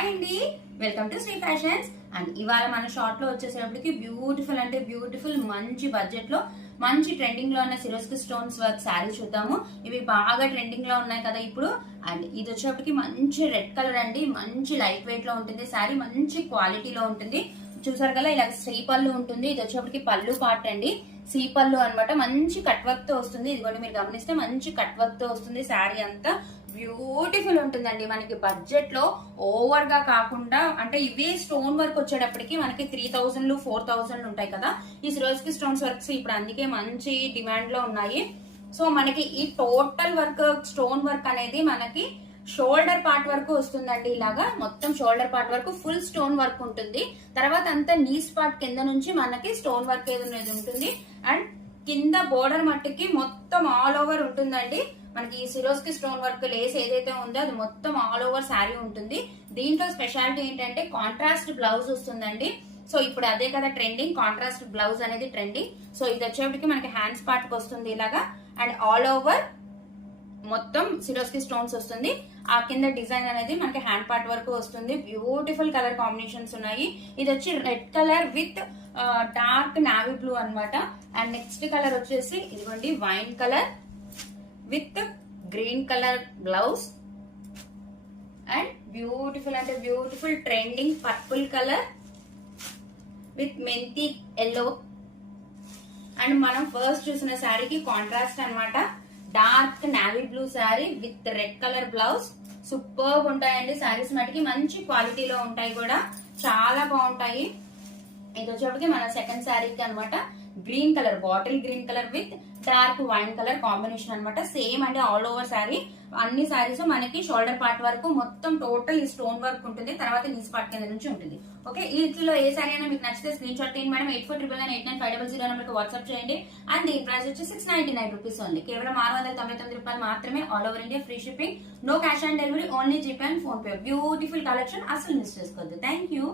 Hi అండి, welcome to Sri fashions. And ఇవాళ మన షార్ట్ లో వచ్చేసేటప్పటికి బ్యూటిఫుల్ అంటే బ్యూటిఫుల్ మంచి బడ్జెట్ లో మంచి ట్రెండింగ్ లో ఉన్న సిరోస్కి స్టోన్స్ వర్క్ శారీ చూద్దాము. ఇవి బాగా ట్రెండింగ్ లో ఉన్నాయి కదా ఇప్పుడు. అండ్ ఇది వచ్చేటప్పటికి మంచి రెడ్ కలర్ అండి, మంచి లైట్ వెయిట్ లో ఉంటుంది శారీ, మంచి క్వాలిటీలో ఉంటుంది. చూసారు కదా, ఇలా శ్రీ పళ్ళు ఉంటుంది. ఇది వచ్చేటప్పటికి పళ్ళు పార్ట్ అండి, సీ పళ్ళు అనమాట. మంచి కట్ వర్క్ తో వస్తుంది. ఇదిగోండి మీరు గమనిస్తే మంచి కట్ వర్క్ తో వస్తుంది. శారీ అంతా బ్యూటిఫుల్ ఉంటుందండి. మనకి బడ్జెట్ లో ఓవర్ గా కాకుండా, అంటే ఇవే స్టోన్ వర్క్ వచ్చేటప్పటికి మనకి 3000 4000 ఉంటాయి కదా. ఈ సిరోస్కి స్టోన్స్ వర్క్స్ ఇప్పుడు అందుకే మంచి డిమాండ్ లో ఉన్నాయి. సో మనకి ఈ టోటల్ వర్క్ స్టోన్ వర్క్ అనేది మనకి షోల్డర్ పార్ట్ వరకు వస్తుందండి. ఇలాగా మొత్తం షోల్డర్ పార్ట్ వరకు ఫుల్ స్టోన్ వర్క్ ఉంటుంది. తర్వాత అంతా నీస్ పార్ట్ కింద నుంచి మనకి స్టోన్ వర్క్ ఏదైనా ఉంటుంది. అండ్ కింద బోర్డర్ మట్టుకి మొత్తం ఆల్ ఓవర్ ఉంటుందండి. మనకి ఈ సిరోస్కి స్టోన్ వర్క్ లేస్ ఏదైతే ఉందో అది మొత్తం ఆల్ ఓవర్ శారీ ఉంటుంది. దీంట్లో స్పెషాలిటీ ఏంటంటే కాంట్రాస్ట్ బ్లౌజ్ వస్తుందండి. సో ఇప్పుడు అదే కదా ట్రెండింగ్, కాంట్రాస్ట్ బ్లౌజ్ అనేది ట్రెండింగ్. సో ఇది వచ్చేప్పటికి మనకి హ్యాండ్స్ పార్ట్ కి వస్తుంది ఇలాగా. అండ్ ఆల్ ఓవర్ మొత్తం సిరోస్కి స్టోన్స్ వస్తుంది. ఆ కింద డిజైన్ అనేది మనకి హ్యాండ్ పార్ట్ వరకు వస్తుంది. బ్యూటిఫుల్ కలర్ కాంబినేషన్స్ ఉన్నాయి. ఇది వచ్చి red colour with dark navy blue అనమాట. అండ్ నెక్స్ట్ కలర్ వచ్చేసి ఇదిగోండి wine colour with green colour blouse. And beautiful అంటే beautiful trending purple colour with methi yellow. And మనం ఫస్ట్ చూసిన శారీకి కాంట్రాస్ట్ అనమాట, dark navy blue sari with red colour blouse. Super ఉంటాయండి శారీస్, మటుకి మంచి క్వాలిటీలో ఉంటాయి కూడా, చాలా బాగుంటాయి. ఇది వచ్చేప్పటికి మన సెకండ్ శారీకి అనమాట, green colour bottle green colour with dark wine colour combination అనమాట. సేమ్ అంటే ఆల్ ఓవర్ శారీ. అన్ని శారీస్ మనకి షోల్డర్ పార్ట్ వరకు మొత్తం టోటల్ ఈ స్టోన్ వర్క్ ఉంటుంది. తర్వాత నీస్ పార్ట్ కింద నుంచి ఉంటుంది. ఓకే, వీటిలో ఏ శారీ అయినా మీకు నచ్చితే స్క్రీన్ షాట్ తీయండి మేడం. 8499899500 నెంబర్కి వాట్సాప్ చేయండి. అండ్ దీని ప్రైస్ వచ్చి 699 రూపీస్ ఓన్లీ, కేవలం 699 రూపాయలు మాత్రమే. All over India free shipping, no cash on delivery, only GPay and PhonePe. Beautiful collection, అసలు మిస్ చేసుకోవద్దు. Thank you.